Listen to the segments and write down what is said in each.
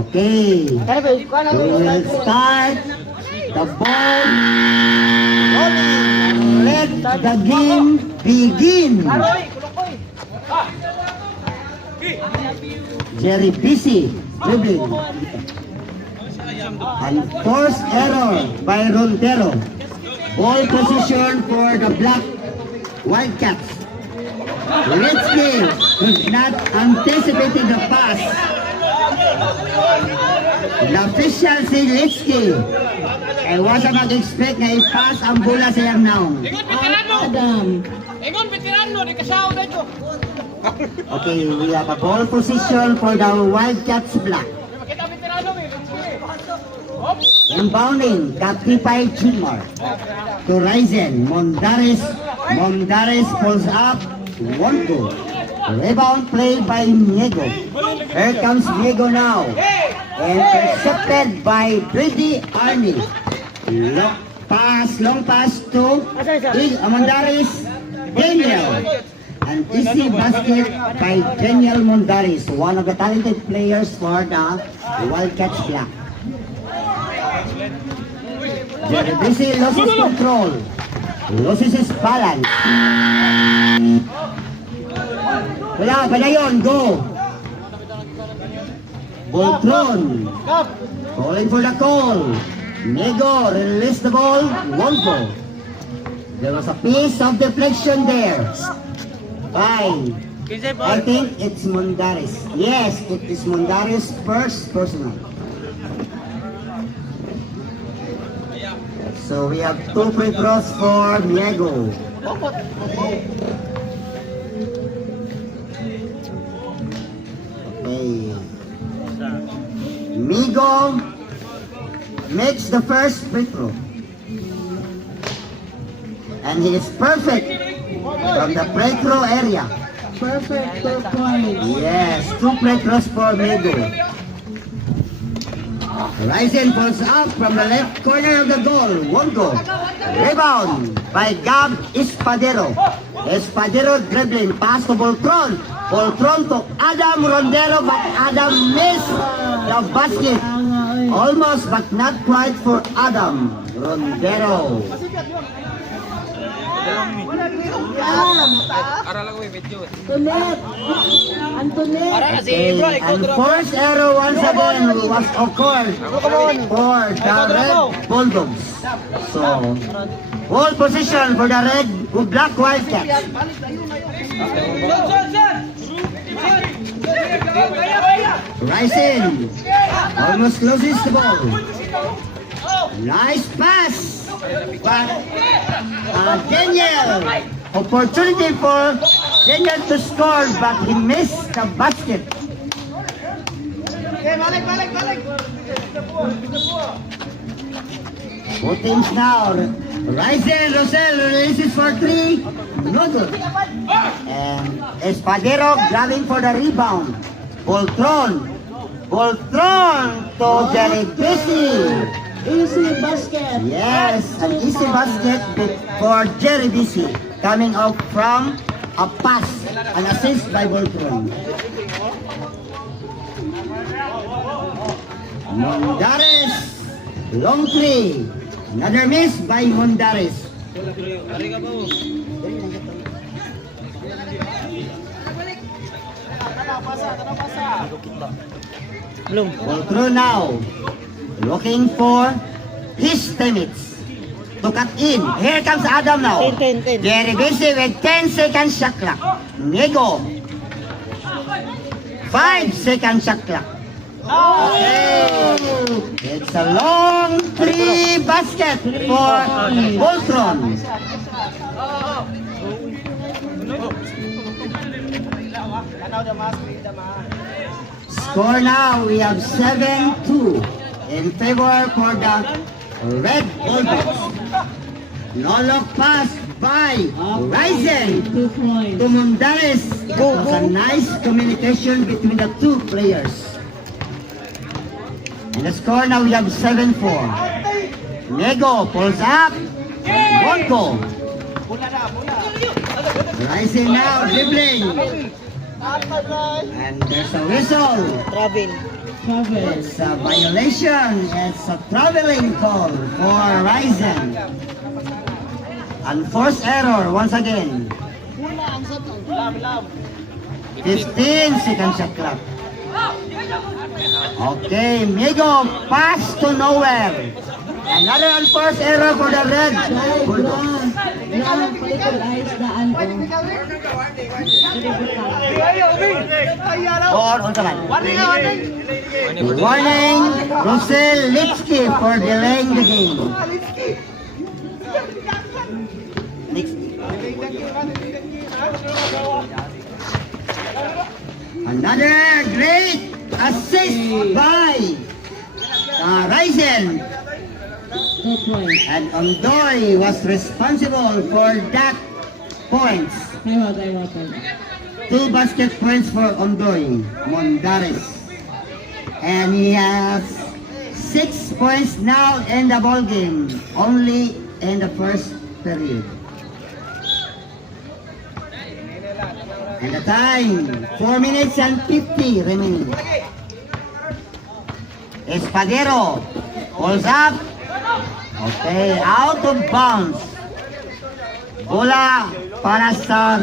Okay. We will start the ball. Let the game begin. Jerry busy dribbling. And forced error by Rondero. Ball position for the Black Wildcats. Litsky could not anticipate the pass. The official si Litsky ay wasa mag-expect na i-pass ang bola sa iyang naong. Adam. Ingon veterano di kasaw na ito. Okay, we have a ball position for the Wildcats Black. Kita veterano eh. Inbounding, Captify Junior to Ryzen. Mondares pulls up, one goal. Rebound play by Miego. Here comes Miego now. Intercepted by Brady Arnie. Long pass to Mondares Daniel. An easy basket by Daniel Mondares, one of the talented players for the Wildcats Black. Jerry busy loses control, loses his balance. Wala yun, go! Voltron, calling for the call. Nego, release the ball, one goal. There was a piece of deflection there. Fine. I think it's Mondares. Yes, it is Mondares' first personal. So we have 2 free throws for Diego. Okay. Migo makes the first free throw. And he is perfect from the free throw area. Perfect for points. Yes, 2 free throws for Migo. Ryzen pulls up from the left corner of the goal. One goal. Rebound by Gab Espadero. Espadero dribbling. Pass to Voltron. Voltron to Adam Rondero, but Adam missed the basket. Almost, but not quite for Adam Rondero. Antoinette. Okay, and first error once again was occurred for the Red Bulldogs. So, ball position for the Black Wildcats. Rising, almost loses the ball. Nice pass, but Daniel, opportunity for Daniel to score, but he missed the basket. Both teams now. Ryzen Rosel releases for 3. No good. And Espadero grabbing for the rebound. Voltron to Jerry Busy. Easy basket. Yes, an easy basket for Jerry Busy. Coming out from a pass, an assist by Voltron. Mondares, long three. Another miss by Mondares. Voltron now, looking for his teammates to cut in. Here comes Adam now. 10. Jerry Busy with 10 seconds shot clock. Nego. 5 seconds shot clock. Okay. It's a long 3 basket for Voltron. Score now, we have 7-2 in favor for the Red Bulldogs. No look pass by Ryzen 2 points. to Mondares. It was a nice communication between the 2 players. And the score now, we have 7-4. Nego pulls up. One goal. Ryzen now dribbling. And there's a whistle. Travel. Travel. It's a violation. It's a traveling call for Ryzen. Unforced error once again. 15 second shot clock. Okay, Migo, pass to nowhere. Another unforced error for the red. Bulldogs. Lang, palikod ay isdaan ko. Or unsa man? Warning, Rosel Litsky for delaying the game. Next. Another great assist by Ryzen. 2 points. And Ondoy was responsible for that points. Time out. 2 basket points for Ondoy Mondares. And he has 6 points now in the ball game, only in the first period. And the time, 4 minutes and 50 remaining. Espadero pulls up. Okay, out of bounds. Bola para sa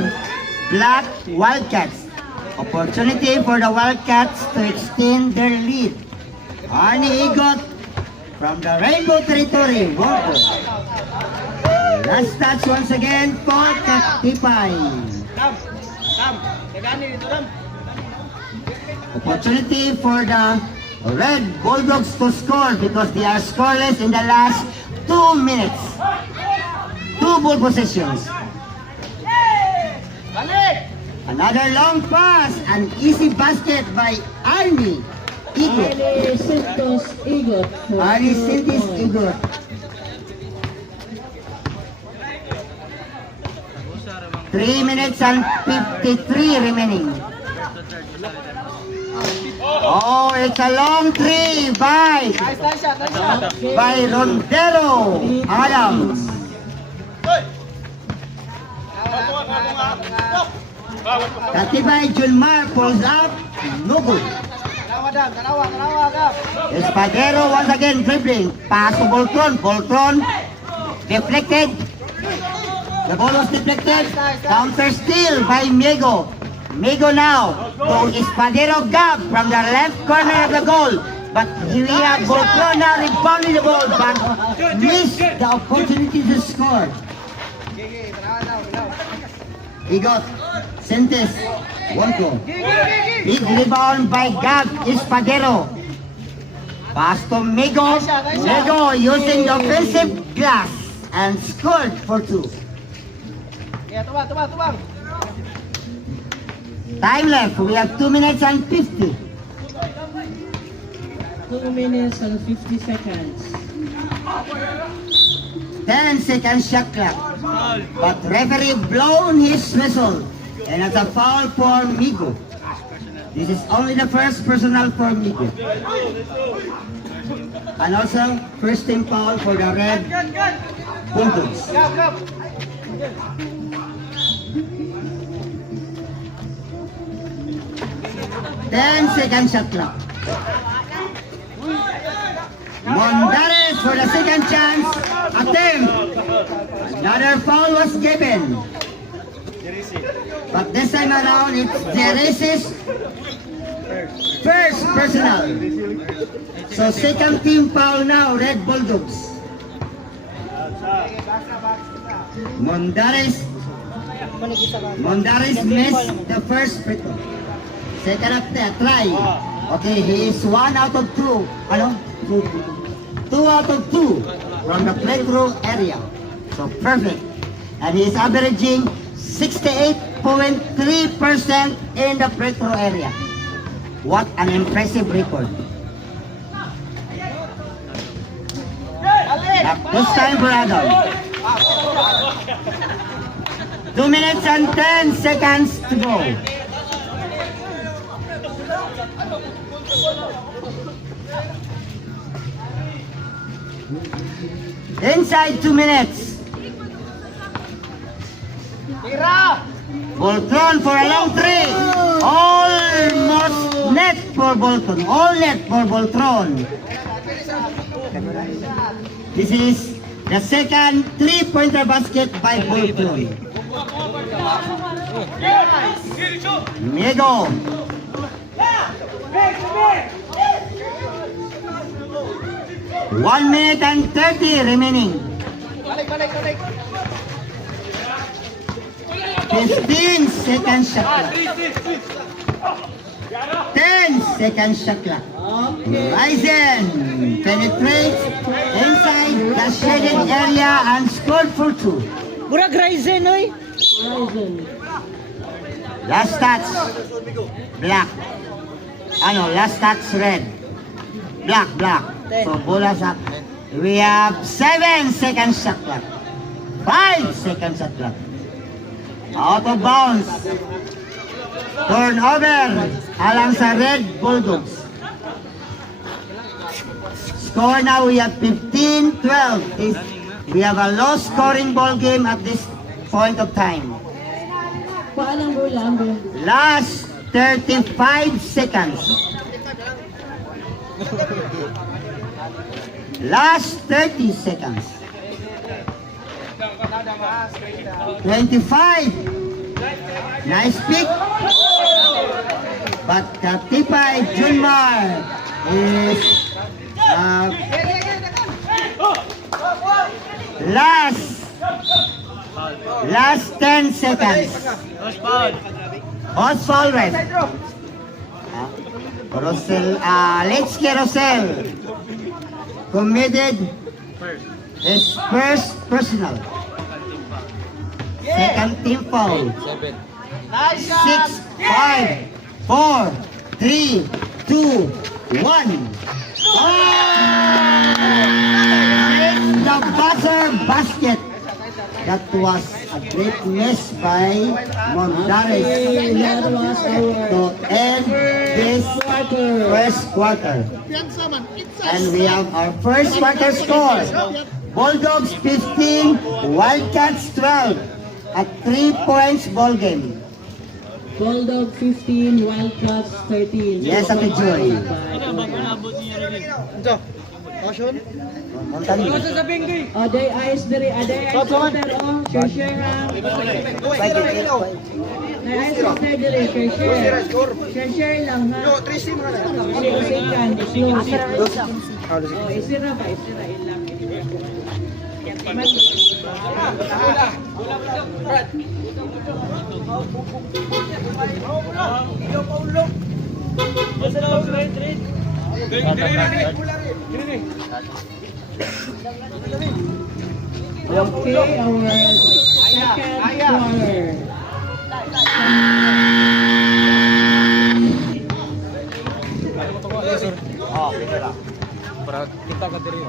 Black Wildcats. Opportunity for the Wildcats to extend their lead. Arnie Igot from the Rainbow Territory. Wonko. Last touch once again for Katipay. Opportunity for the Red Bulldogs to score because they are scoreless in the last 2 minutes. 2 ball possessions. Another long pass, an easy basket by Arnie Igot. Arnie Santos Igot. for Arnie 2 Sintis points. Igot. Three minutes and 53 remaining. Oh, it's a long three by Rondero Adams. Katibay Junmar pulls up. No good. Espadero once again dribbling. Pass to Voltron. Voltron deflected. The ball was deflected. Counter steal by Miego. Miego now to Espadero Gab from the left corner of the goal. But here we have Voltron now rebounding the ball, but missed the opportunity to score. He got Sentes, Wonko. Big rebound by Gab Espadero. Pass to Migo. Migo using the offensive glass and scored for 2. Time left, we have 2 minutes and 50. 2 minutes and 50 seconds. 10 seconds shot clock. But referee blown his whistle. And it's a foul for Migo. This is only the first personal for Migo. And also, first team foul for the Red Bulldogs. 10 seconds shot clock. Mondares for the second chance attempt. Another foul was given. But this time around, it's Jeresis first personal. So second team foul now, Red Bulldogs. Mondares missed the first free throw. Second up there, try. Okay, he is 1 out of 2. Ano? 2 out of 2 from the playthrough area. So perfect. And he is averaging 68.3% in the playthrough area. What an impressive record. This time for Adam. 2 minutes and 10 seconds to go. Inside 2 minutes. Voltron for a long three. Almost net. for Bolton. All net for Boltron. This is the second three-pointer basket by Bolton. Migo. 1 minute and 30 remaining. 15 seconds shot clock. 10 seconds shot clock. Ryzen penetrates inside the shaded area and scored for 2. Murag Ryzen, oy. Horizon. Last touch, black. Last touch, red. Black. So, bola sa... We have 7 seconds shot clock. 5 seconds shot clock. Out of bounds. Turnover alang sa Red Bulldogs. Score now, we have 15-12. We have a low scoring ball game at this point of time. Paalang bola, Amber. Last 35 seconds. Last 30 seconds. 25. Nice pick. But Katipay Junmar is last 10 seconds. Oswald Red. Letsky Rosel committed his first personal. Second team foul. 6, 5, 4, 3, 2, 1. The buzzer basket. That was a great miss by Mondares That was our to end this first quarter. And we have our first quarter score. Bulldogs 15, Wildcats 12. A 3 points ball game. Bulldog 15, Wildcats 13. Yes, Ate Joy. Aday ayos diri, aday ayos water oh, share ha. Nay ayos water diri, share lang ha. Second, slow. Oh, isira ba, isira ilang. Okay, our second quarter. Para kita ka diri.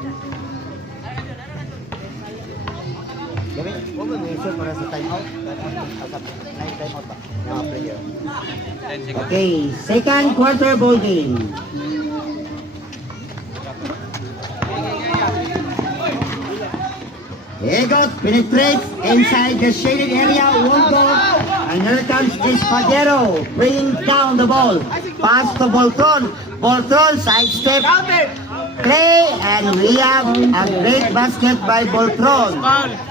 Okay, second quarter ball game. Egot penetrates inside the shaded area, won't go, and here comes Espadero, bringing down the ball. Pass to Boltron. Boltron sidestep, play, and we have a great basket by Boltron.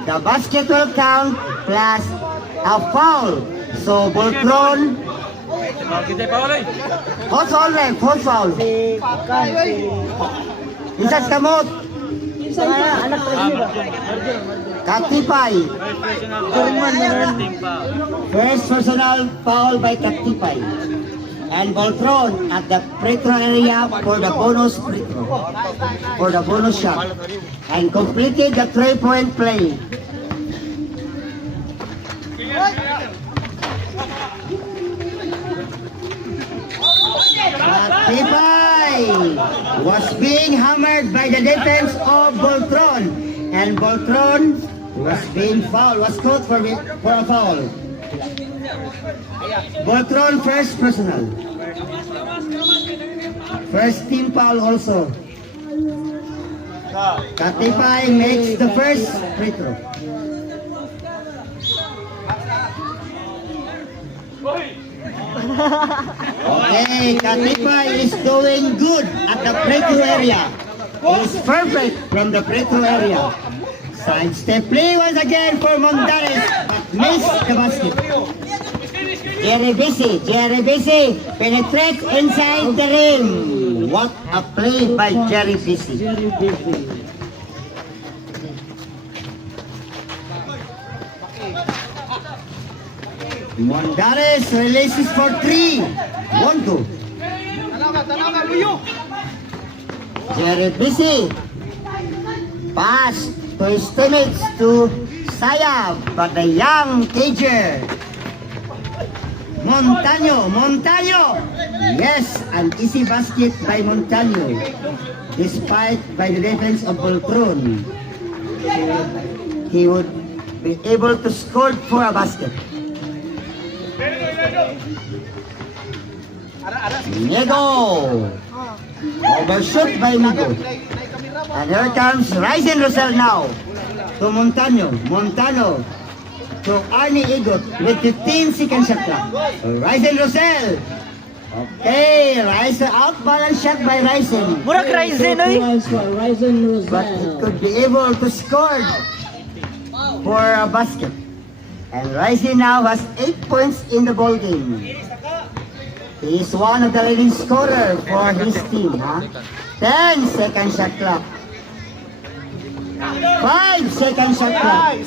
The basket will count plus a foul. So Boltron, who's all left? Who's foul? Isa kamot. Katipay. First personal foul by Katipay. And Boltron at the free throw area for the bonus free throw. For the bonus shot. And completed the 3-point play. Katipay was being hammered by the defense of Boltron. And Boltron was being fouled, was caught for a foul. Boltron first personal. First team foul also. Katipay makes the first free throw. Okay, Katipay is doing good at the free-throw area. He's perfect from the free-throw area. Side step play once again for Mondares, but missed the basket. Jerry Busy penetrates inside the rim. What a play by Jerry Busy. Very busy. Mondares releases for 3. 1-2. Jerry Busy. Pass to his teammates to Sayab, but the young Cager. Montaño. Yes, an easy basket by Montaño. Despite by the defense of Voltron. He would be able to score for a basket. Nego. Overshoot by Nego. And here comes Ryzen Rosel now. To Montano to Arnie Igot with 15 seconds shot clock. Ryzen Rosel. Okay, Ryzen out balance shot by Ryzen. Murag Ryzen, oy. Points for Ryzen But he Rosal. could be able to score for a basket. And Ryzen now has 8 points in the ball game. He is one of the leading scorer for his team. 10 second shot clock. 5 second shot clock.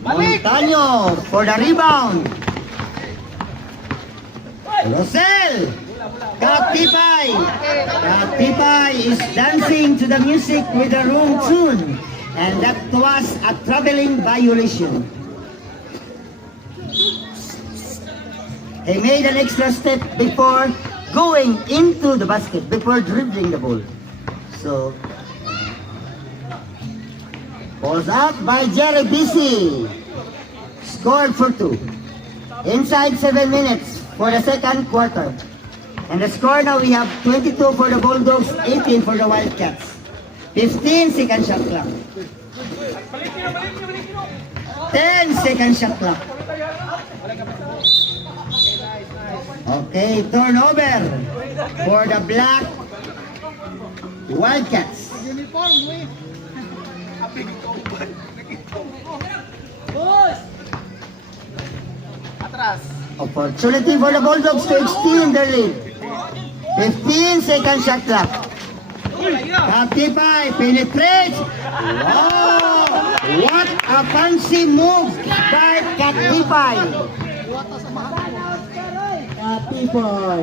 Montaño for the rebound. Rosel. Katipay is dancing to the music with the room tune. And that was a traveling violation. He made an extra step before going into the basket, before dribbling the ball. So, balls up by Jerry Busy. Scored for 2. Inside 7 minutes for the second quarter. And the score now we have 22 for the Bulldogs, 18 for the Wildcats. 15 second shot clock. 10 second shot clock. Okay, turnover for the Black Wildcats. Opportunity for the Bulldogs to extend their lead. 15 second shot clock. Katipay penetrates. Wow! What a fancy move by Katipay. Katipay.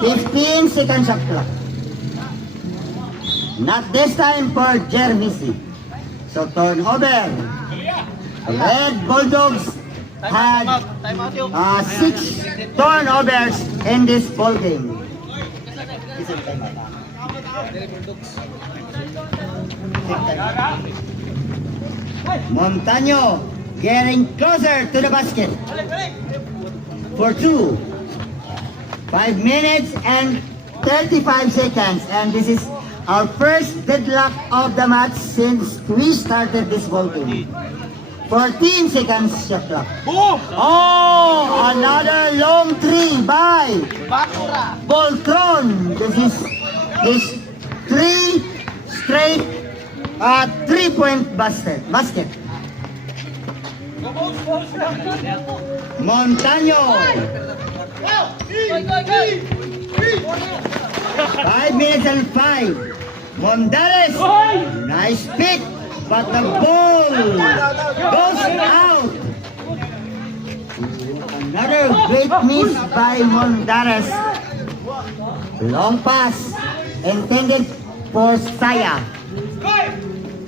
15 second shot clock. Not this time for Jermisi. So turnover. Red Bulldogs had 6 turnovers in this ball game. Montaño getting closer to the basket for 2. 5 minutes and 35 seconds, and this is our first deadlock of the match since we started this ball game. 14 seconds shot clock. Oh, another long 3 by Voltron. This is his 3 straight 3-point basket. Montaño. 5 minutes and 5. Mondares. Nice pick. But the ball goes out. Another great miss by Mondares. Long pass intended for Saya.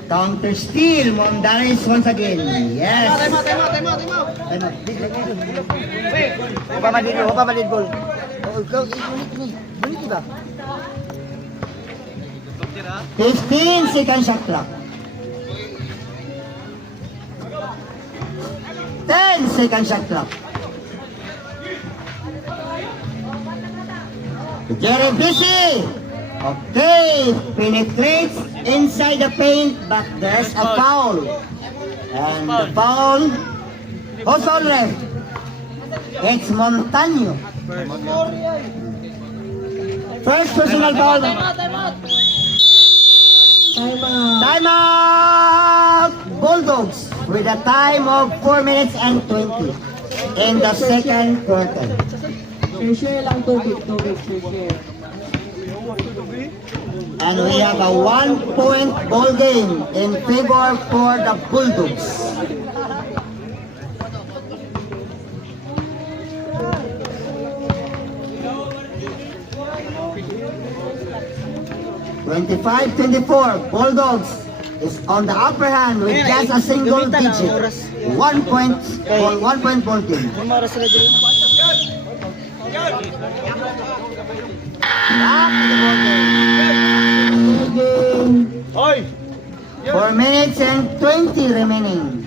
Counter steal. Mondares once again. Yes. Papalit ball. 15 second shot clock. 10 second shot clock. Jerry Busy. Okay, penetrates inside the paint, but there's a foul. And the foul, who's on left? It's Montaño. First personal foul. Time out! Bulldogs with a time of 4 minutes and 20 in the second quarter. Share lang tubig, share. And we have a 1-point ball game in favor for the Bulldogs. (25-24), Bulldogs is on the upper hand with just a single digit. 1 point for 1-point ball game. Back to the ball game. 4 minutes and 20 remaining.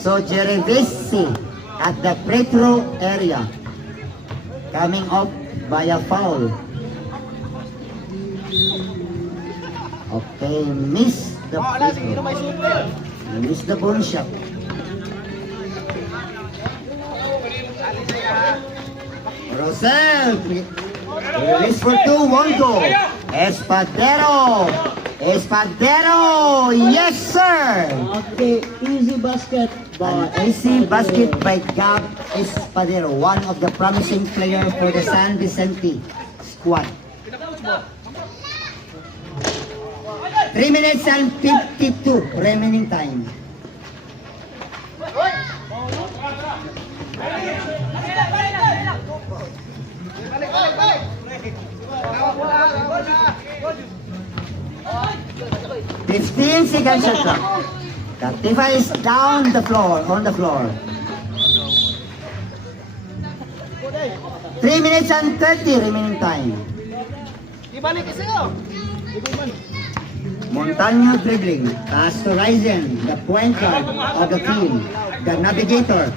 So Jerevisi at the free throw area, coming up by a foul. Okay, miss the free throw. Miss the ball shot. Rosel, release for 2, 1 goal. Espadero, yes sir. Okay, easy basket. An easy basket by Gab Espadero, one of the promising players for the San Vicente squad. 3 minutes and 52 remaining time. Fifteen seconds shot clock. The Tifa is down the floor, on the floor. 3 minutes and 30 remaining time. Montaño dribbling, pass to Ryzen, the point guard of the team, the navigator.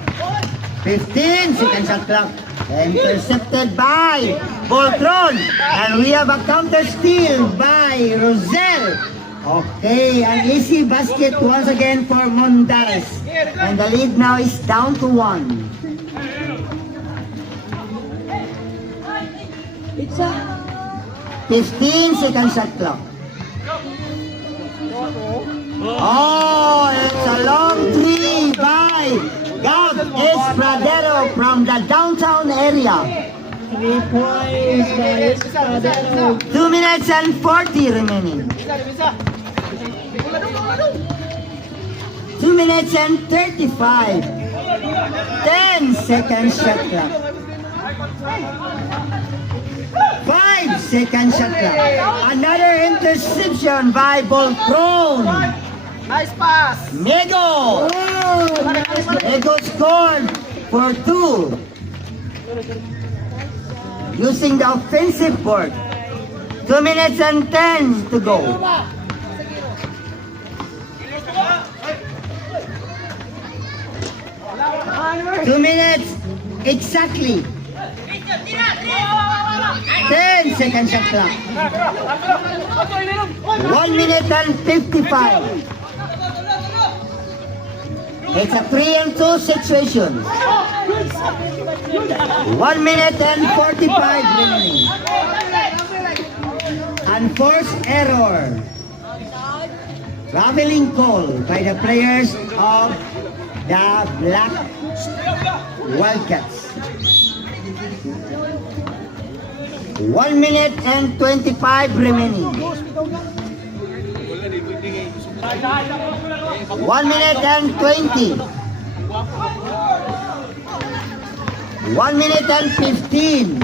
15 seconds shot clock. Intercepted by Voltron, and we have a counter steal by Rosel. Okay, an easy basket once again for Mondares, and the lead now is down to 1. It's a 15 seconds shot clock. Oh, it's a long three by Gab Espadero from the downtown area. 3 points by Espadero. 2 minutes and 40 remaining. 2 minutes and 35. 10 seconds shot clock. 5 seconds shot clock. Another interception by Voltron. Nice pass! Mego! Mego scored for 2. Using the offensive board. 2 minutes and 10 to go. 2 minutes exactly. 10 seconds shot clock. 1 minute and 55. It's a 3-and-2 situation. 1 minute and 45 remaining. Unforced error. Traveling call by the players of the Black Wildcats. 1 minute and 25 remaining. 1 minute and 20. 1 minute and 15.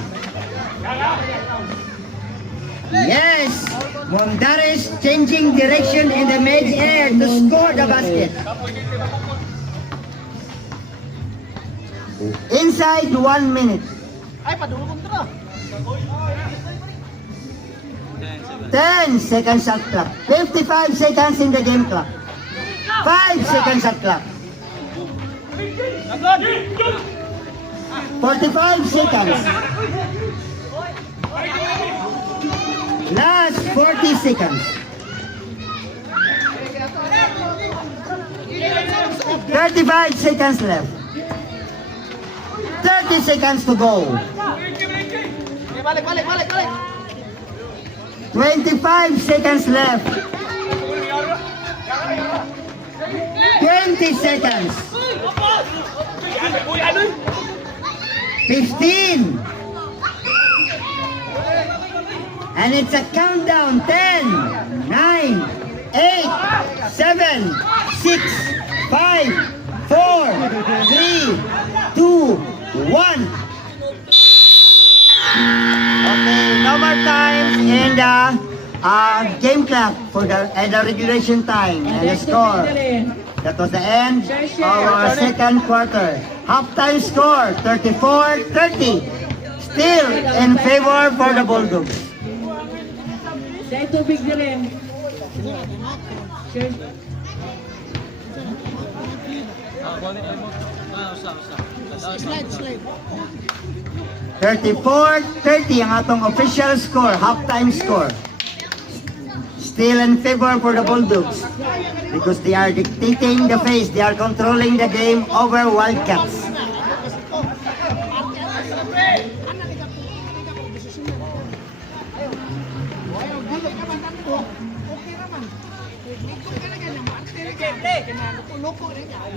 Yes, Mondares changing direction in the mid-air to score the basket. Inside 1 minute. 10 seconds shot clock. 55 seconds in the game clock. 5 seconds shot clock. 45 seconds. Last 40 seconds. 35 seconds left. 30 seconds to go. Balik, balik, balik, balik. 25 seconds left. 20 seconds. 15. And it's a countdown. 10, 9, 8, 7, 6, 5, 4, 3, 2, 1. Okay, no more times in the game clock for the regulation time and the score. That was the end of our second quarter. Halftime score 34-30. Still in favor for the Bulldogs. Sa tubig na rin. Sure. 34-30 ang atong official score, halftime score. Still in favor for the Bulldogs because they are dictating the pace, they are controlling the game over Wildcats.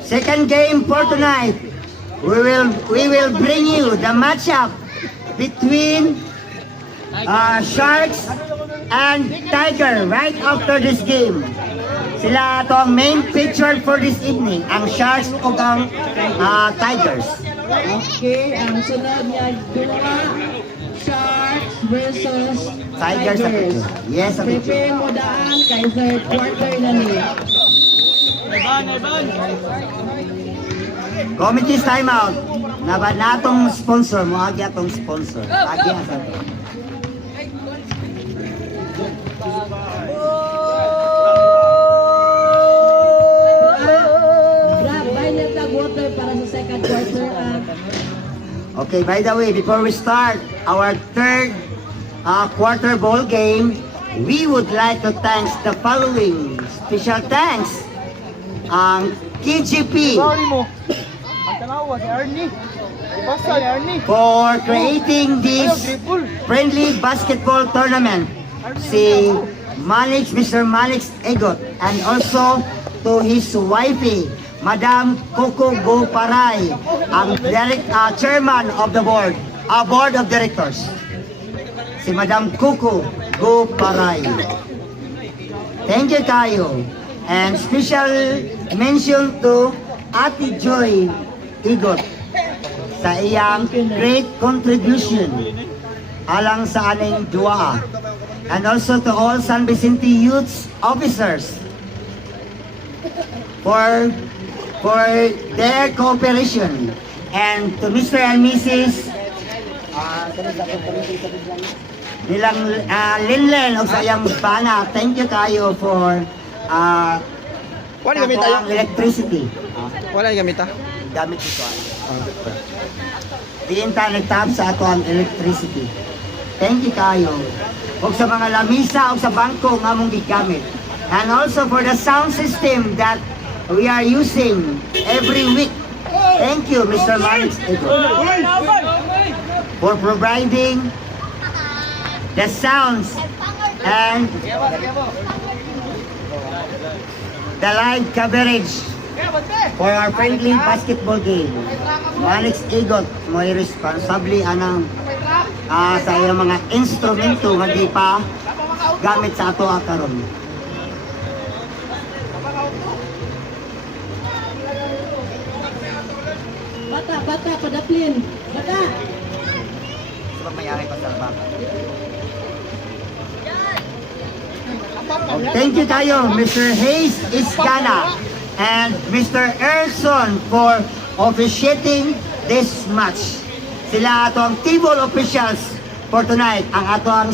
Second game for tonight. We will bring you the matchup between Sharks and Tiger right after this game. Sila to ang main feature for this evening, ang Sharks o ang Tigers. Okay, ang sunod niya, dua Sharks versus Tigers. Tigers. Yes, Prepare mo daan kay third quarter na niya. Committee's timeout. Naba natong sponsor mo, agi atong sponsor. Agi asa. Brad, bayad na water para sa second quarter. Okay, by the way, before we start our third quarter ball game, we would like to thank the following special thanks ang KGP mo. Ang tanawa si Arnie. Basta ni Arnie. for creating this friendly basketball tournament. Si Mr. Malix Egot, and also to his wifey, Madam Coco Go Paray, ang chairman of the board of directors. Si Madam Coco Go Paray. Thank you kayo. And special mention to Ate Joy Igot sa iyang great contribution alang sa aning duwa. And also to all San Vicente Youth officers for their cooperation. And to Mr. and Mrs. nilang Linlen o sa iyang bana, thank you kayo for Wala gamit tayo. ang electricity. Wala gamit ta. Gamit ito. Diin ta nagtab sa ato ang electricity. Thank you kayo. O sa mga lamisa o sa bangko nga mong gigamit. And also for the sound system that we are using every week. Thank you, Mr. Malik for providing the sounds and the live coverage for our friendly basketball game. Alex Igot mo responsable anang sa iyang mga instrumento nga di pa gamit sa ato karon. Bata, padaplin. Bata. Sabag mayari pa sa baka. Thank you tayo, Mr. Hayes Iskana and Mr. Erson for officiating this match. Sila ato ang table officials for tonight, ang ato ang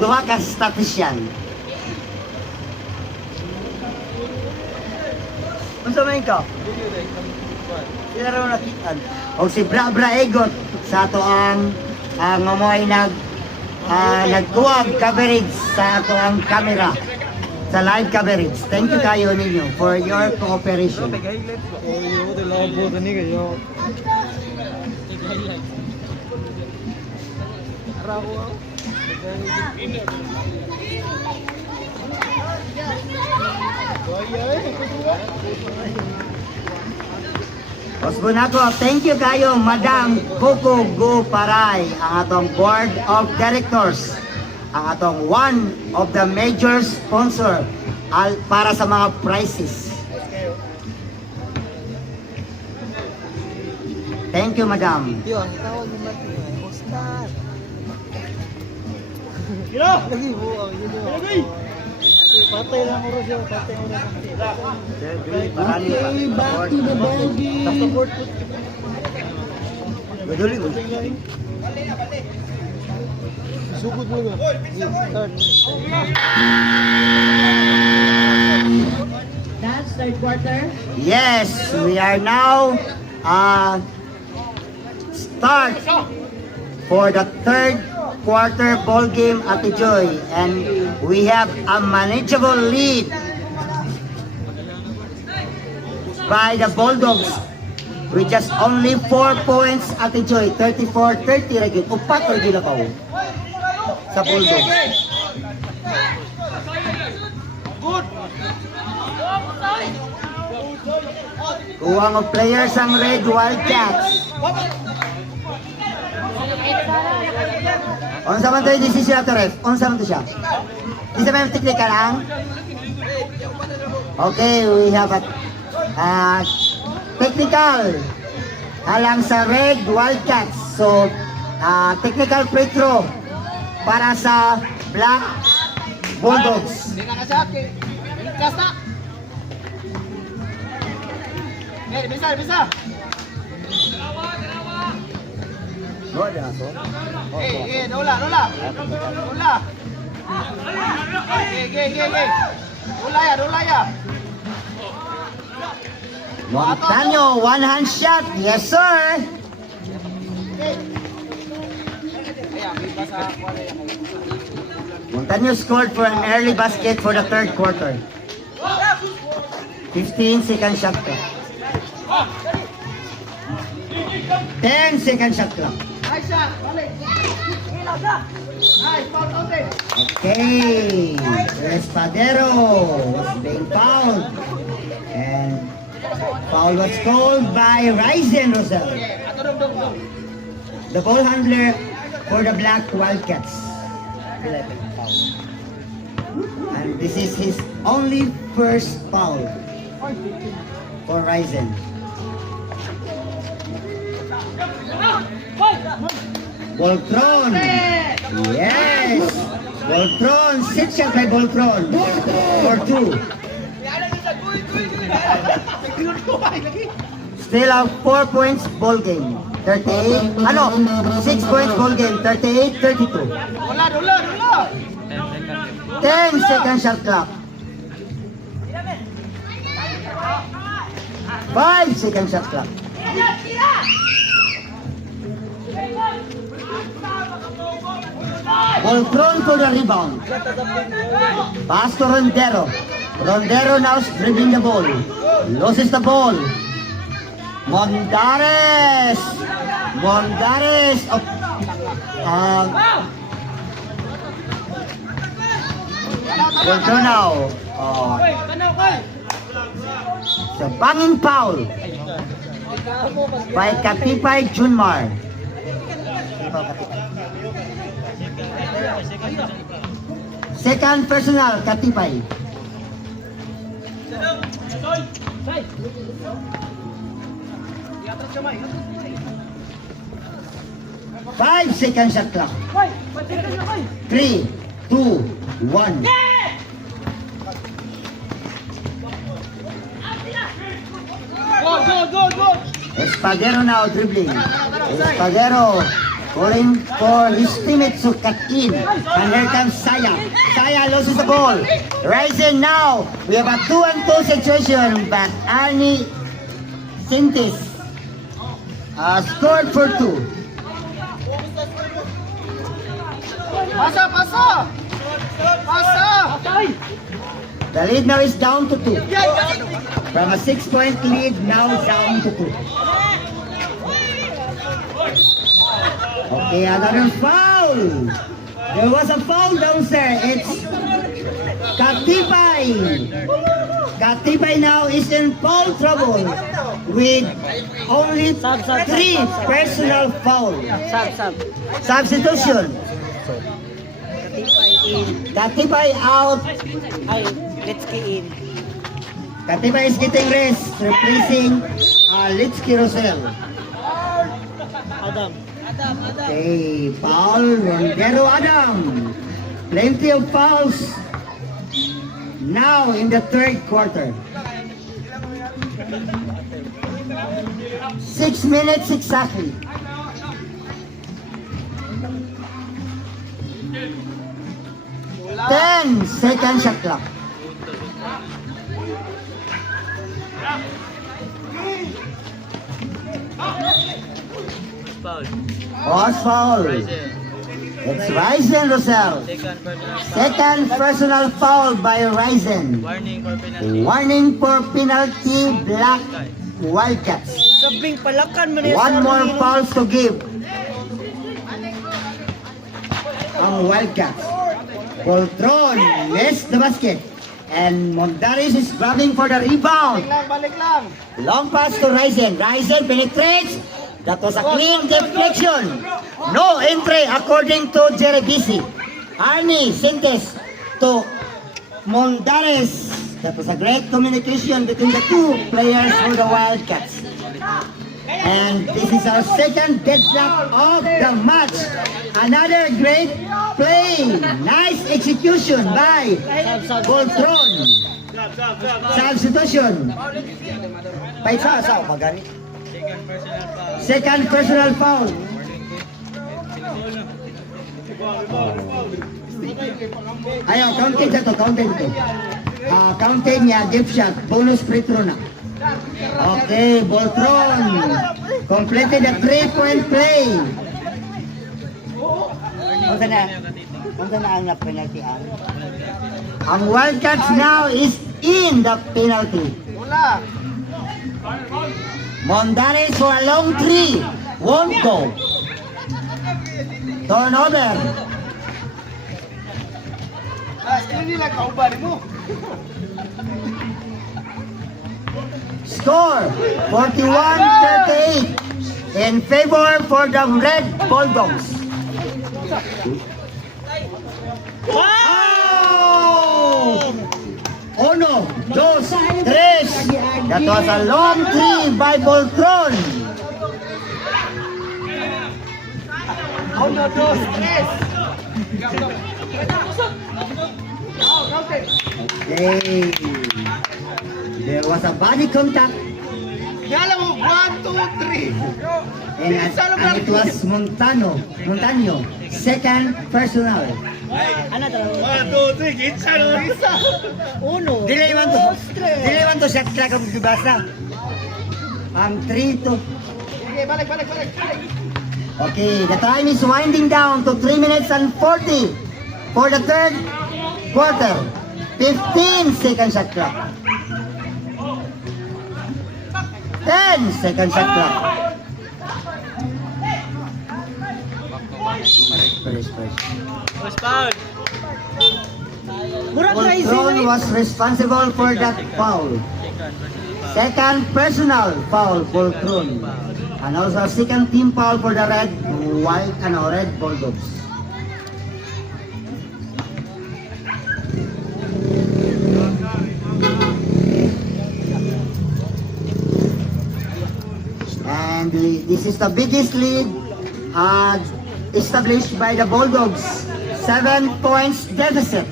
duha ka statistician. Unsa man ka? Sila raw nakitaan. O si Bra Egot sa ato ang ngamoy nagkuwag coverage sa ato ang camera sa live coverage. Thank you kayo ninyo for your cooperation. Osbunako, thank you kayo, Madam Coco Go Paray, ang atong Board of Directors, ang atong one of the major sponsor para sa mga prizes. Thank you, Madam. Yun, tawag mo natin. Oscar. Lagi po. Patay lang oras yun. Patay oras. Okay, back to the ball game. Madali mo. Sugod mo na. Start. That's third quarter. Yes, we are now start for the third quarter ball game at Joy, and we have a manageable lead by the Bulldogs with just only 4 points at Joy. 34-30 rin. Upat rin ako sa Bulldogs. Kuwang of players ang Red Wildcats. Unsa man tayo decision ato ref? Unsa man to siya? Di sa may technical lang? Okay, we have a technical alang sa Red Wildcats. So, technical free throw para sa Black Bulldogs. Hindi na kasaki. Kasta. Bisa. Dola. Dola ya. Montaño, one hand shot. Yes, sir. Montaño scored for an early basket for the third quarter. 15-second shot clock. 10-second shot clock. Okay, Espadero was being fouled, and foul was called by Ryzen Rosel, the ball handler for the Black Wildcats. 11 foul. And this is his only first foul for Ryzen. Voltron. Yes. Voltron. 6 shot by Voltron. For 2. Still have 4 points ball game. 38. 6 points ball game. 38-32. Dola. 10-second shot clock. 5-second shot clock. Voltron for the rebound. Pass to Rondero. Rondero now is dribbling the ball. Loses the ball. Mondares. Voltron now. The banging foul by Katipay Junmar. Second personal, Katipay. 5-second shot clock. 3, 2, 1. Go. Espadero now dribbling. Espadero calling for his teammates to cut in. And here comes Saya. Saya loses the ball. Rising now. We have a 2-on-2 situation, but Arnie Sintis scored for 2. Pasa, pasa! Pasa! The lead now is down to 2. From a 6-point lead, now down to 2. Okay, another foul. There was a foul down there. It's Katibay. Katibay now is in foul trouble with only 3 personal foul. Substitution. Katibay out. Let's key in. Katibay is getting rest, replacing Litsky Rosel. Adam. Okay, foul, Rondero Adam. Plenty of fouls now in the third quarter. 6 minutes exactly. Ten second shot clock. Horse foul. It's Ryzen Rosel. Second personal foul by Ryzen. Warning for penalty, Black Wildcats. Sabing palakan mo na One more fouls to give. Ang Wildcats. Poltron missed the basket. And Mondaris is grabbing for the rebound. Balik lang! Long pass to Ryzen. Ryzen penetrates. That was a clean deflection. No entry according to Jerry Bisi. Arnie Sintes to Mondares. That was a great communication between the two players for the Wildcats. And this is our second deadlock of the match. Another great play. Nice execution by Voltron. Substitution. Paisa sa pagani. Second personal foul. Ayaw, counting na to, counting to. Counting niya, gift shot, bonus free throw na. Okay, Voltron completed a 3-point play. Unsa na ang penalty ang Wildcats now is in the penalty. Wala! Mondares for a long 3 won't go. Turnover. Ini nila kauban mo! Score 41-38 in favor for the Red Bulldogs. Oh! Uno, dos, tres. That was a long 3 by Voltron. Uno, dos, tres! Okay. There was a body contact Yala mo! 1, 2, 3! and it was Montano, second personal. Ano talaga? 1, 2, 3! Kinsa no? Isa! Uno. Dili man to shot clock ang gibasa. Ang 3 to. Sige, balik! Okay, the time is winding down to 3 minutes and 40 for the third quarter. 15 second shot clock. 10 second shot clock. Voltron was responsible for that foul. Second personal foul for Voltron. And also second team foul for the Red Bulldogs. And this is the biggest lead established by the Bulldogs. 7 points deficit.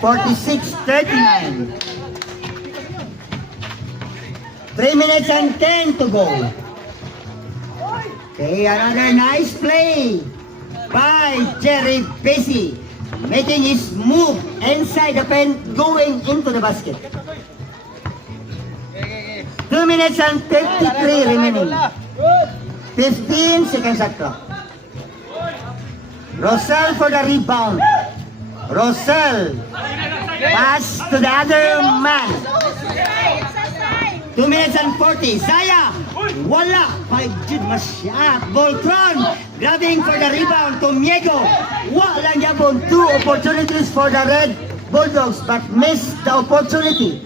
46-39. 3 minutes and 10 to go. Okay, another nice play by Jerry Bisi, making his move inside the pen, going into the basket. 2 minutes and 53 remaining. 15 seconds shot clock. Rosel for the rebound. Rosel. Pass to the other man. 2 minutes and 40. Zaya. Wala. 5 masyat. Voltron. Grabbing for the rebound. Tomiego. Wala niya po. 2 opportunities for the Red Bulldogs but missed the opportunity.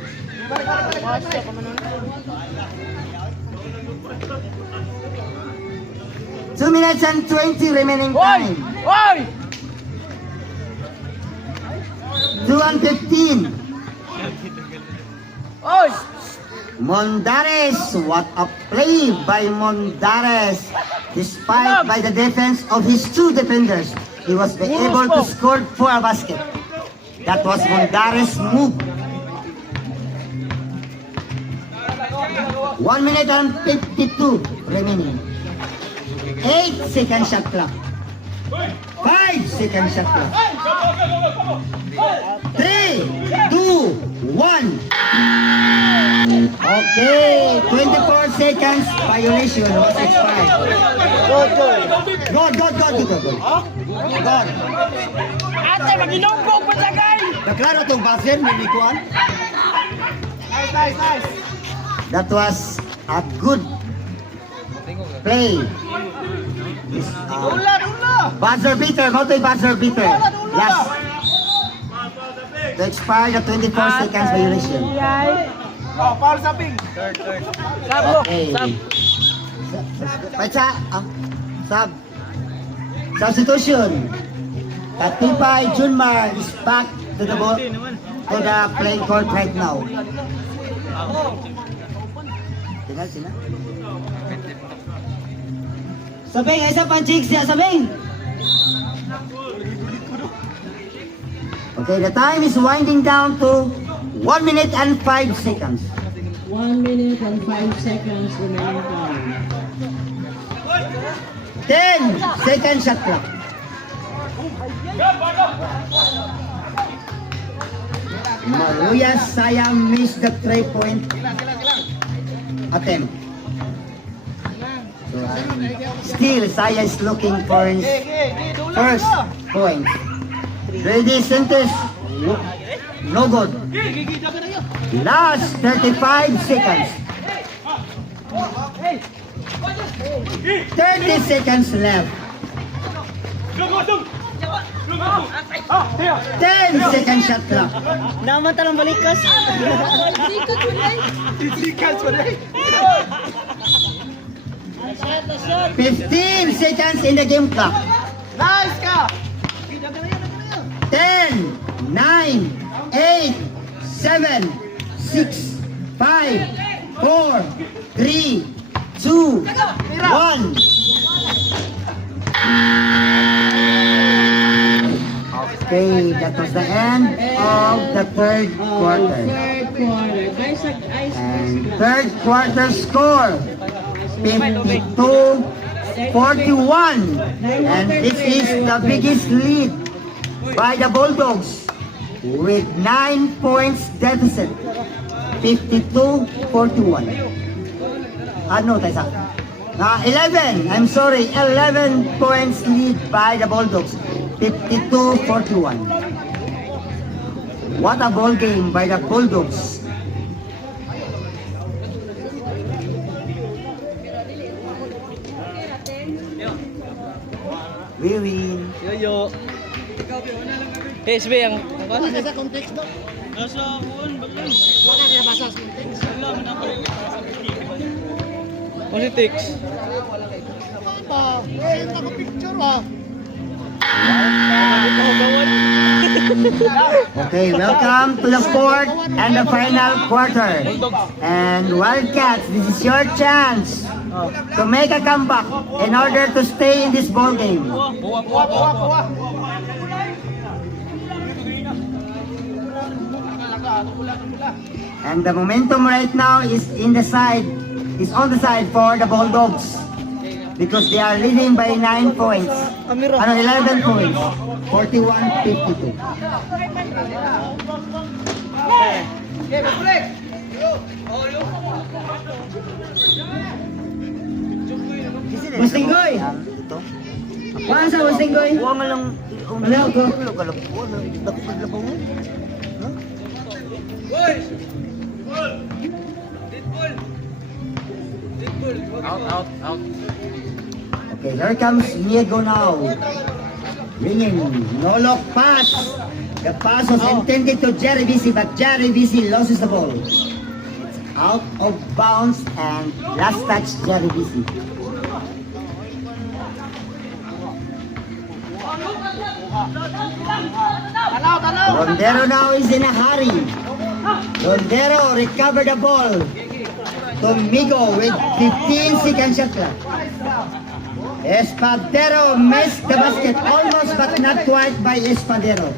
Two minutes and 20 remaining time. Oy! 2 and 15. Oy! Mondares, what a play by Mondares. Despite by the defense of his 2 defenders, he was able to score for a basket. That was Mondares' move. 1 minute and 52 remaining. 8-second shot clock. 5-second shot clock. 3, 2, 1. Okay, 24 seconds violation was expired. God. Ate, mag-inumpog pa sa guy! Naklaro itong buzzer, nilikuan. Nice. That was a good play. Ula! Buzzer beater, multi-buzzer beater. Last. To expire the 24 seconds violation. Oh, foul sa ping. Sabo. Okay. Pacha, sub. Substitution. Katipay Junmar is back to the ball, to the playing court right now. Sina. Sabing, isa pang chicks siya, Sabing. Okay, the time is winding down to 1 minute and 5 seconds. 1 minute and 5 seconds remaining time. 10-second shot clock. Maruya Sayang missed the 3-point attempt. So, still, Saya is looking for his first point. Ready, Sintes? No good. Last 35 seconds. 30 seconds left. 10-second shot clock. Naman talang balikas. 15 seconds in the game clock. Nice ka! 10, 9, 8, 7, 6, 5, 4, 3, 2, 1. Okay, that was the end of the third quarter. Third quarter. Guys, And third quarter score, 52-41. And this is the biggest lead by the Bulldogs with 9 points deficit. 52-41. Ano tayo sa? 11 points lead by the Bulldogs. 52-41. What a ball game by the Bulldogs. We win. Yo. SB ang ano sa context do? Nasa kuan bagay. Wala kaya basa sa context. Wala man ako. Politics. Pa, ako picture ah. Okay, welcome to the fourth and the final quarter. And Wildcats, this is your chance to make a comeback in order to stay in this ball game. Buwa. And the momentum right now is on the side for the Bulldogs because they are leading by 9 points. 11 points. 41-52. Mustinggoy! Ito. Pasa mo singgoy. Huwag nga lang. Wala ko. Out. Okay, here comes Diego now. Ringing, no look pass. The pass was intended to Jerry Bisi, but Jerry Bisi loses the ball. Out of bounds and last touch Jerry Bisi. Rondero now is in a hurry. Rondero recovered the ball. Tomigo with 15 seconds shot clock. Espadero missed the basket almost but not quite by Espadero.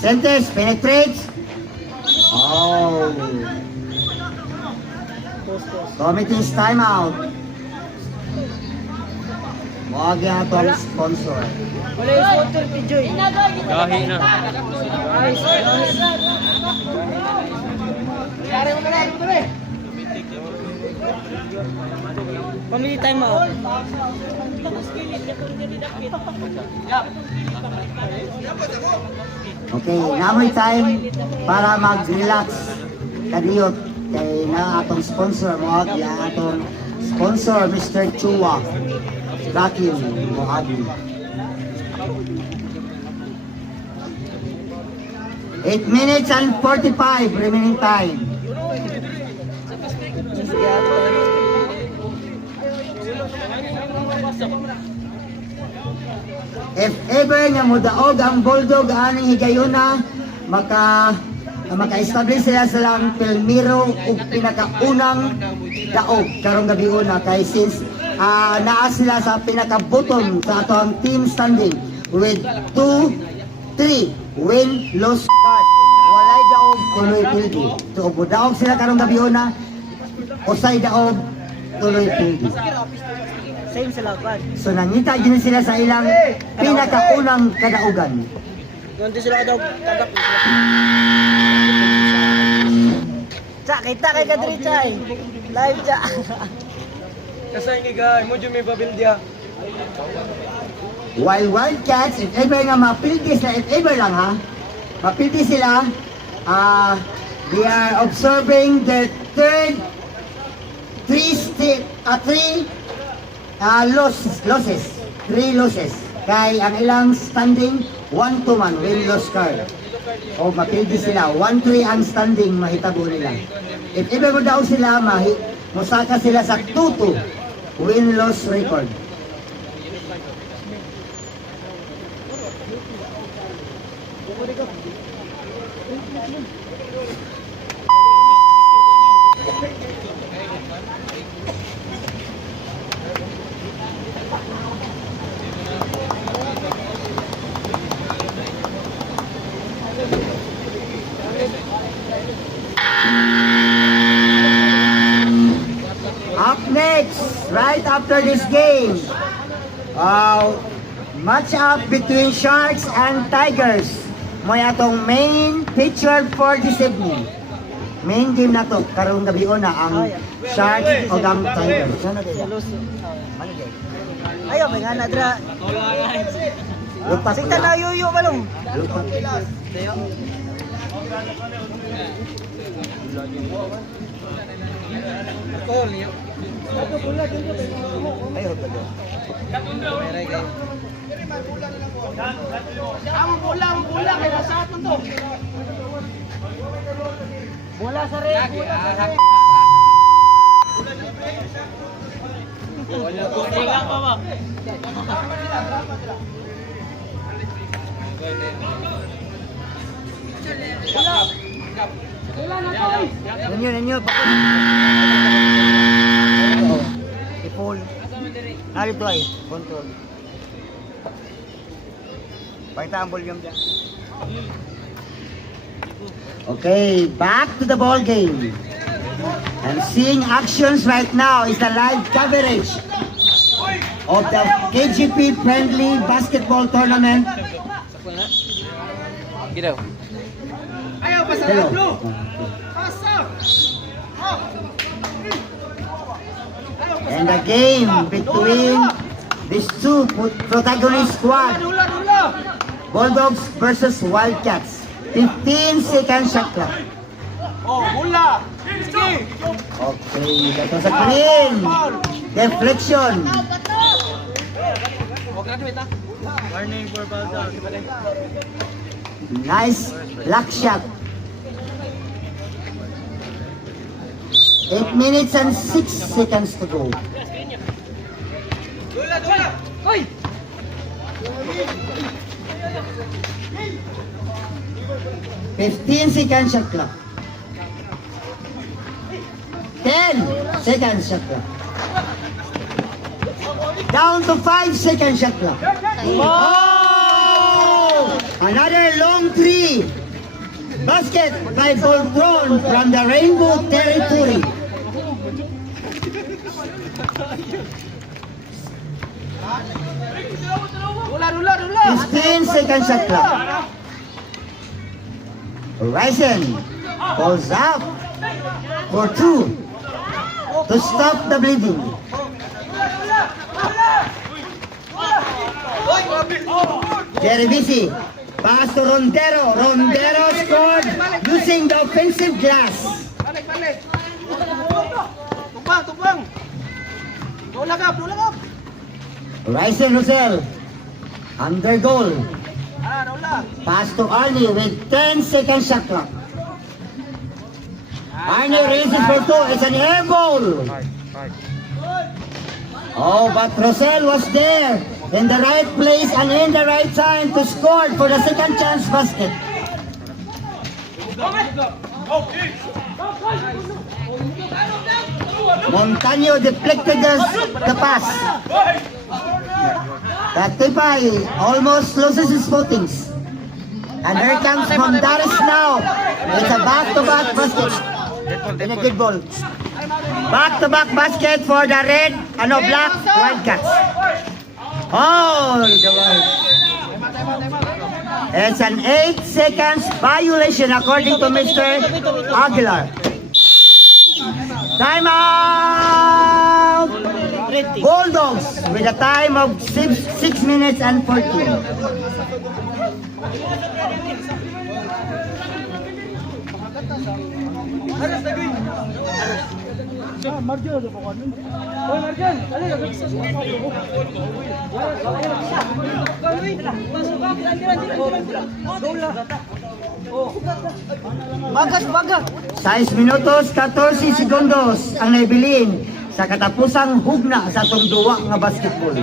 Sentes penetrates. Oh. Committee's timeout. Wag yan itong sponsor. Wala yung sponsor ni Joy. Gahi na. Family time out. Okay, namoy time para mag-relax. Kadiyot kay na atong sponsor mo ya atong sponsor Mr. Chua. Vacuum mo abi. 8 minutes and 45 remaining time. If ever nga mudaog ang Bulldog aning higayuna, maka-establish sila silang Pilmiro ug pinakaunang daog karong gabi una kay since naa sila sa pinaka-bottom sa atong team standing with 2-3 win loss card. Walay daog tuloy pildi. So daog sila karong gabi una, usay daog tuloy pildi. Same sila kan. So nangita din sila sa ilang pinakaunang kadaugan. Ganti sila daw tagap. Cha, kita kay kadiri chay. Live cha. Kasay nga guys, mo jud may babildia. While Wildcats, if ever nga mapildi sila, if ever lang ha, mapildi sila, they are observing their third losses. 3 losses. Kay ang ilang standing, 1-1 win-loss card. O mapildi sila, 1-3 ang standing, mahitabo nila. If ever mo daw sila, musaka sila sa 2-2 win-loss record. Up next, right after this game, match up between Sharks and Tigers. Mo atong main feature for this evening. Main game na to, karong gabi na ang Sharks o ang Tigers. Ano kaya? Ayo, may nga na dra. Lupat Singta na yuyo balong. Lupat. Ayaw ba doon? Bola sa red. Ingat pa ba? Nanyo. I-pull. Narito ay, control. Pakita ang volume dyan. Okay, back to the ball game. And seeing actions right now is the live coverage of the KGP Friendly Basketball Tournament. Gidaw. Hello. And the game between these two protagonist squad, Bulldogs versus Wildcats. 15 seconds shot clock. Okay, ito sa clean. Deflection. Warning for foul down. Nice block shot. 8 minutes and 6 seconds to go. Oy! 15 seconds shot clock. 10 seconds shot clock. Down to 5 seconds shot clock. Oh! Another long three. Basket by Voltron from the Rainbow Territory. Rula! 15 seconds shot clock. Horizon pulls up for 2 to stop the bleeding. Jerry Bisi, pass to Rondero. Rondero scored using the offensive glass. Balik! Tumpang! Dulagap! Horizon Rosel, under goal. Rula! Pass to Arnie with 10 seconds shot clock. Arnie raises for 2. It's an air ball. Oh, but Rosel was there in the right place and in the right time to score for the second chance basket. Montaño deflected the pass. Tatipay almost loses his footings. And here comes Mondares now. It's a back-to-back basket. In a good ball. Back-to-back basket for the red, black Wildcats. Oh, the Wild. It's an 8 seconds violation according to Mr. Aguilar. Timeout! Bulldogs with a time of 6 minutes and 14. Baga! 6 minutos, 14 segundos ang naibilin sa katapusang hugna sa atong duwa nga basketball.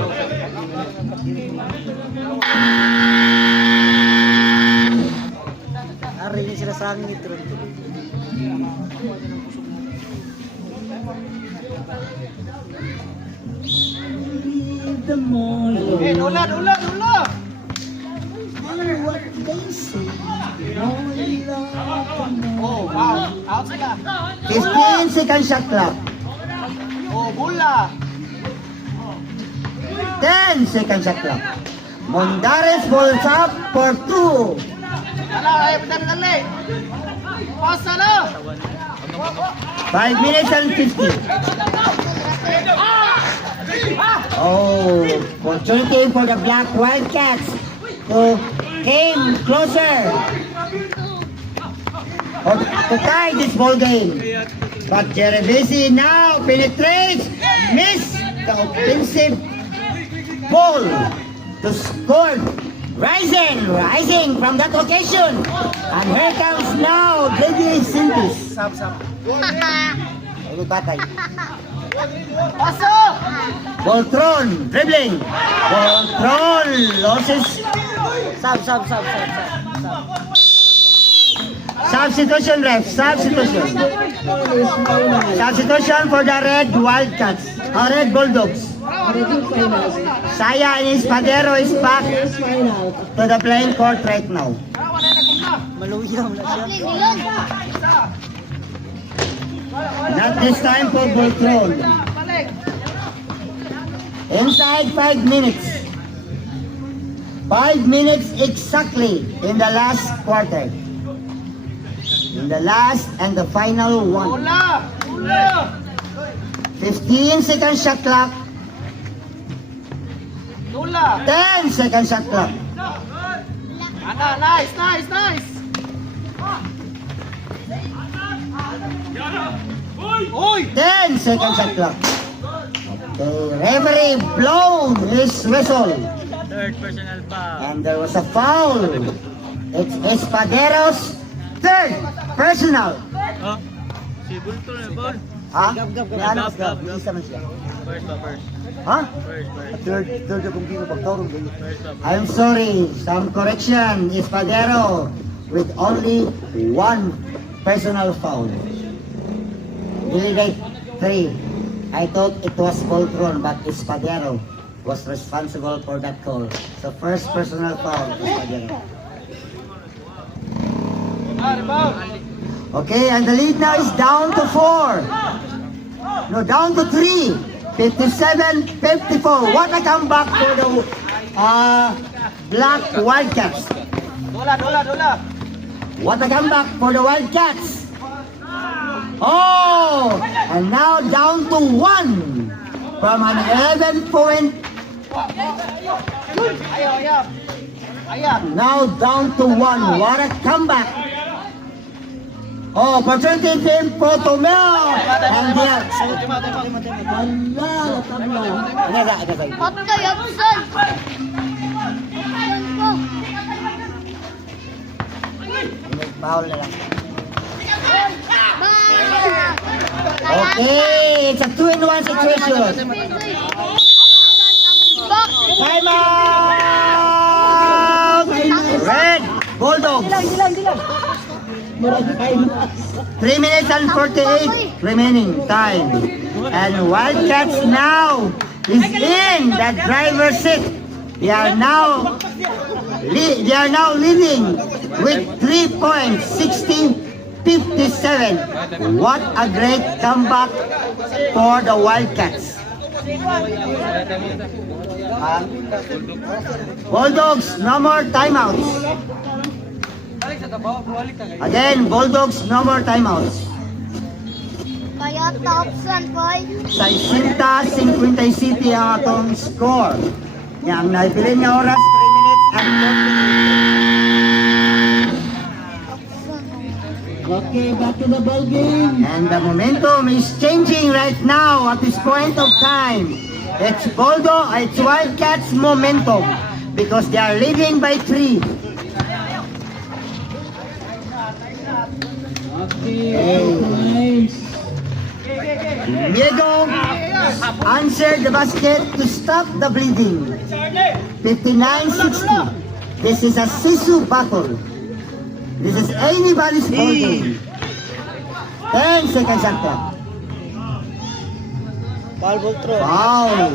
Ari ni sila sangit ron. Dula! Oh, wow. Out sila. 15 second shot clock. Oh, bola. 10 second shot clock. Mondares pulls up for 2. Dali. Pasa na. 5 minutes and 50. Oh, opportunity for the Black Wildcats to came closer to tie this ball game. But Jerebisi now penetrates, miss the offensive ball to score. Rising from that location. And here comes now David Sintis. Sab. Ano batay? Paso. Voltron dribbling. Voltron loses. Sab. Substitution ref. Substitution for the Red Wildcats. Red Bulldogs. Saya and Espadero is back to the playing court right now. Maluyang na siya. Not this time for Voltron. Inside 5 minutes. 5 minutes exactly in the last quarter. In the last and the final one. Bola. 15-second shot clock. Tula. 10-second shot clock. Ana, nice, nice, nice. Uy! 10-second shot clock. The referee blown his whistle. Third personal foul. And there was a foul. It's Espadero's third personal. Oh, si Bulto na ball. Ha? Gab. Isa man siya. First. Ha? First. Third akong gino pagtawag. First. I'm sorry, some correction. Espadero with only one personal foul. Delegate 3. I thought it was Voltron, but Espadero was responsible for that call. So first personal foul, Espadero. Okay, and the lead now is down to 4. No, down to 3. 57-54. What a comeback for the Black Wildcats. Dola. What a comeback for the Wildcats. Oh, and now down to 1 from an 11-point. Now down to 1. What a comeback. Oh, opportunity team for Tomeo. And they are... Foul na lang. Okay, it's a 2-in-1 situation. Time out! Red Bulldogs. 3 minutes and 48 remaining time. And Wildcats now is in the driver's seat. They are now leading with 3 points, 60-57. What a great comeback for the Wildcats. Bulldogs, no more timeouts. Again, Bulldogs, no more timeouts. Kaya Thompson, boy. 60-57 ang atong score. Yang naipili niya oras, 3 minutes and 40. Okay, back to the ball game. And the momentum is changing right now at this point of time. It's Wildcats momentum because they are leading by 3. Diego answered the basket to stop the bleeding. 59-60. This is a Sisu battle. This is anybody's ball game. 10 seconds shot clock. Foul Bultron. Foul.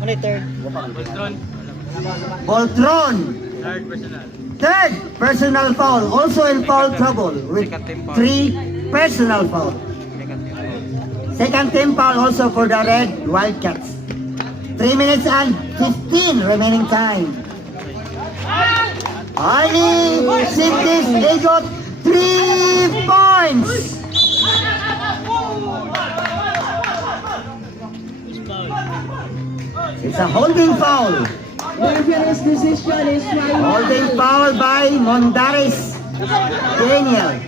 Ano yung third? Voltron. Third personal. Third personal foul. Also in foul trouble with 3 personal foul. Second team foul also for the Red Wildcats. 3 minutes and 15 remaining time. Arnie Sidis, they got 3 points. It's a holding foul. Referee's decision is Holding foul by Mondaris Daniel.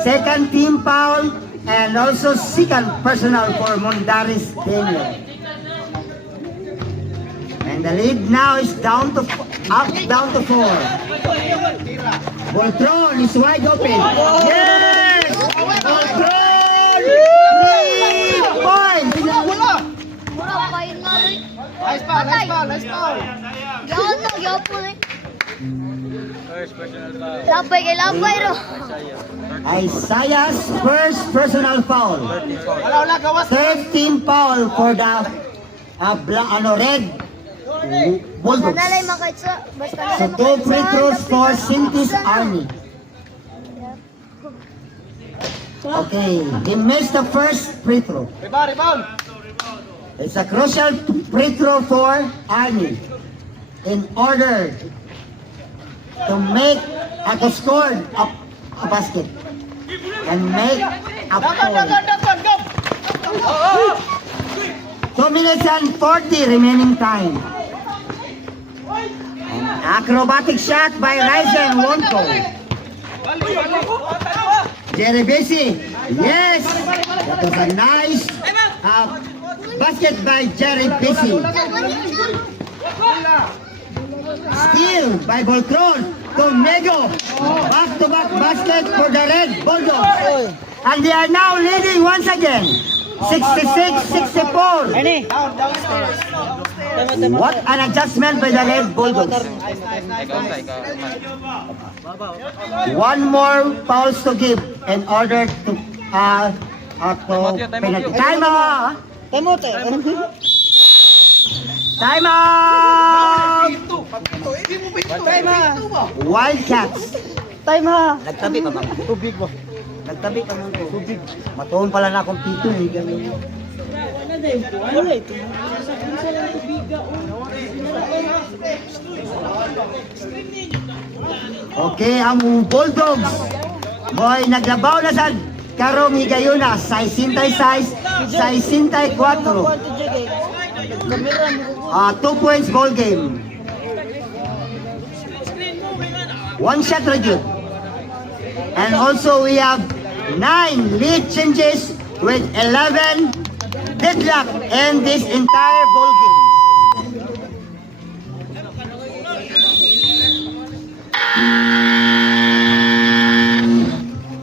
Second team foul and also second personal for Mondaris Daniel. And the lead now is down to 4. Voltron is wide open. Yes! Voltron! 3 points! Wala pa yun nga rin. Nice foul. Gawin mo, gawin po rin. First personal foul. Lapay ro. Isaiah's first personal foul. Wala, gawas. Third team foul for the Red Bulldogs. Manalay makaitsa. Basta So 2 free throws for Sintis Army. Okay, he missed the first free throw. Rebound. It's a crucial free throw for Army in order to make to score a basket and make a point. 2 minutes and 40 remaining time. Acrobatic shot by Ryzen Wonko. Jerry Bisi. Yes. That was a nice basket by Jerry Bisi. Steal by Voltron to Mego. Back-to-back basket for the Red Bulldogs. And they are now leading once again. 66-64. What an adjustment by the Red Bulldogs. One more fouls to give in order to penalty. Time out! Time out! Wildcats. Time ha. Nagtabi pa ba? Tubig mo. Nagtabi ka mo tubig. Matuon pala na akong pito. Wala ito. Sa lang tubiga. Okay, ang Bulldogs. Boy, naglabaw na sa karong higayuna. 66, 64. 2 points ball game. One shot reduced. And also we have 9 lead changes with 11 deadlock in this entire ball game.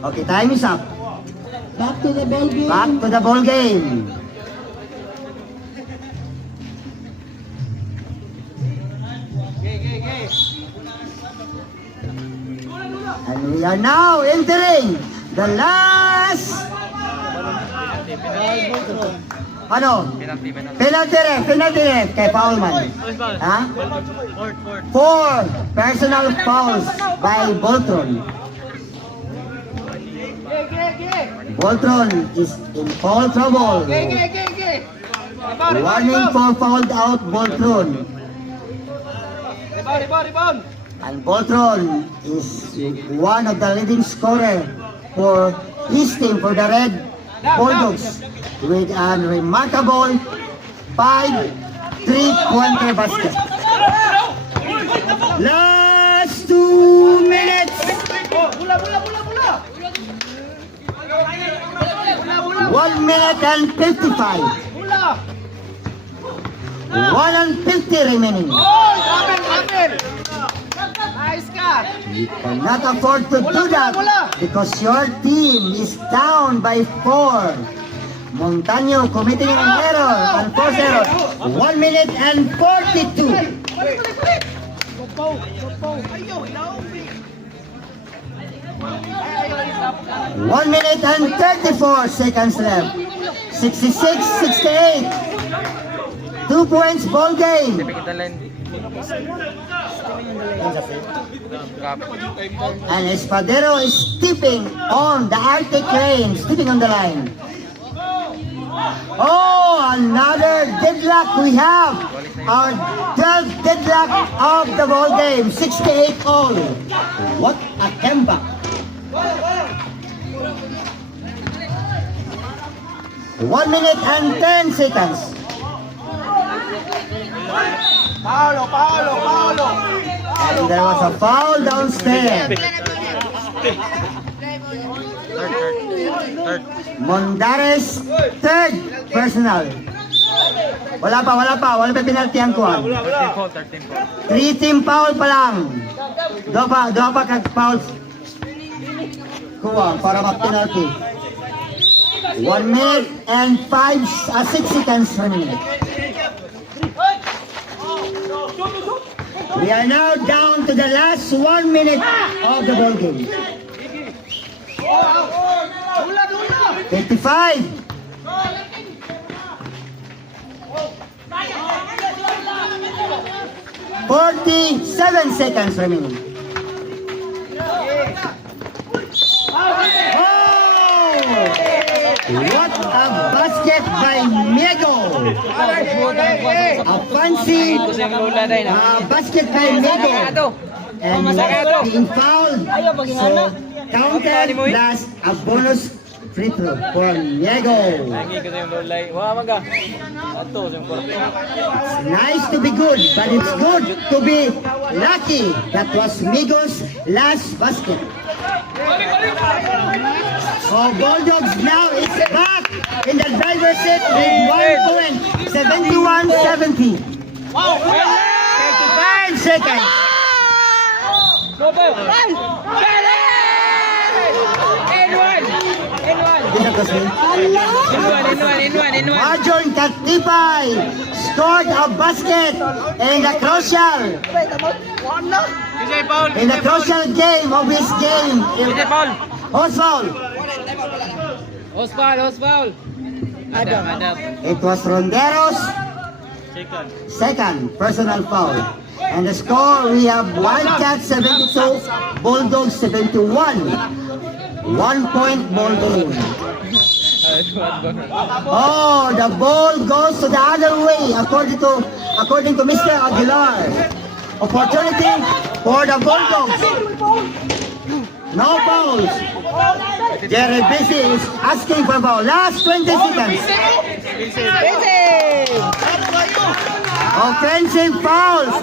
Okay, time is up. Back to the ball game. Back to the ball game. And we are now entering the last penalty ref kay Foulman. Ha? 4 personal fouls by Voltron. Voltron is in foul trouble. Warning for fouled out Voltron. And Voltron is one of the leading scorer for his team, for the Red Bulldogs, with a remarkable 5 3-pointer basket. Last 2 minutes. 1 minute and 55. 1 and 50 remaining. You cannot afford to do that because your team is down by 4. Montaño committing an error, unforced error. 1 minute and 42. 1 minute and 34 seconds left. 66-68. 2 points ball game. And Espadero is stepping on the Arctic lane, stepping on the line. Oh, another deadlock we have. Our 12th deadlock of the ball game, 68 all. What a comeback. 1 minute and 10 seconds. Paolo. And there was a foul downstairs. Mondares, third personal. Wala pa penalty ang kuhan. 3 team foul pa lang. Doa pa kag foul kuhan para mag-penalty. 1 minute and 6 seconds remaining. We are now down to the last 1 minute of the ball game. 55. 47 seconds remaining. Oh! What a basket by Mego! A fancy basket by Mego. And he was being fouled. So counted plus a bonus free throw for Diego. Lagi ko sa yung lolay. Wala maga. Ato sa yung korte. It's nice to be good, but it's good to be lucky. That was Migos' last basket. Oh, Bulldogs now is back in the driver's seat with 1 point, 71-70. 35 seconds. Go, go! In one. Marjon Katipay scored a basket in the crucial game of his game. Who's foul? Osval. Adam. It was Ronderos' second personal foul. And the score, we have Wildcats 72, Bulldogs 71. 1 point ball game. Oh, the ball goes to the other way according to Mr. Aguilar. Opportunity for the Bulldogs. No fouls. Jerry Busy is asking for foul. Last 20 seconds. Offensive fouls.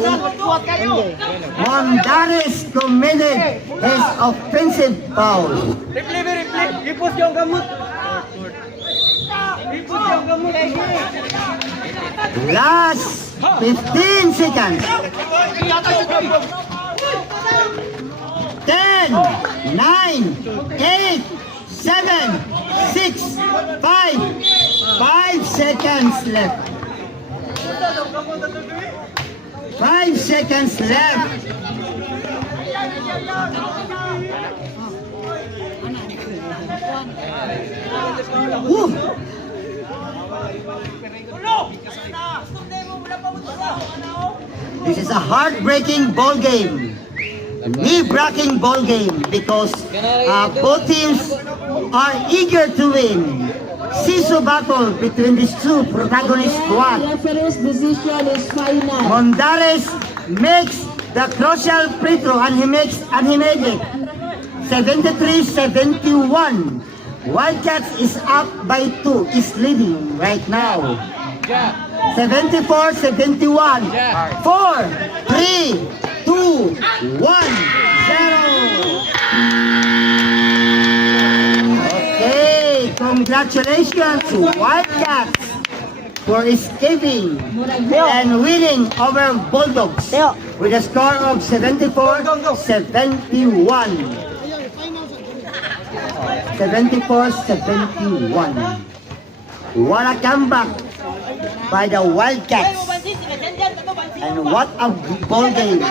Mondares committed his offensive foul. Replay. Ipos yung gamot. Last 15 seconds. 10, 9, 8, 7, 6, 5. 5 seconds left. 5 seconds left. Woo. This is a heartbreaking ball game. Knee-breaking ball game because both teams are eager to win. Seesaw battle between these two protagonist squads. Referee's decision is final. Mondares makes the crucial free throw and he made it. 73-71. Wildcats is up by 2, is leading right now. 74-71. 4, 3, 2, 1, 0. Okay, congratulations to Wildcats for escaping and winning over Bulldogs with a score of 74-71. 74-71. What a comeback by the Wildcats. And what a ball game.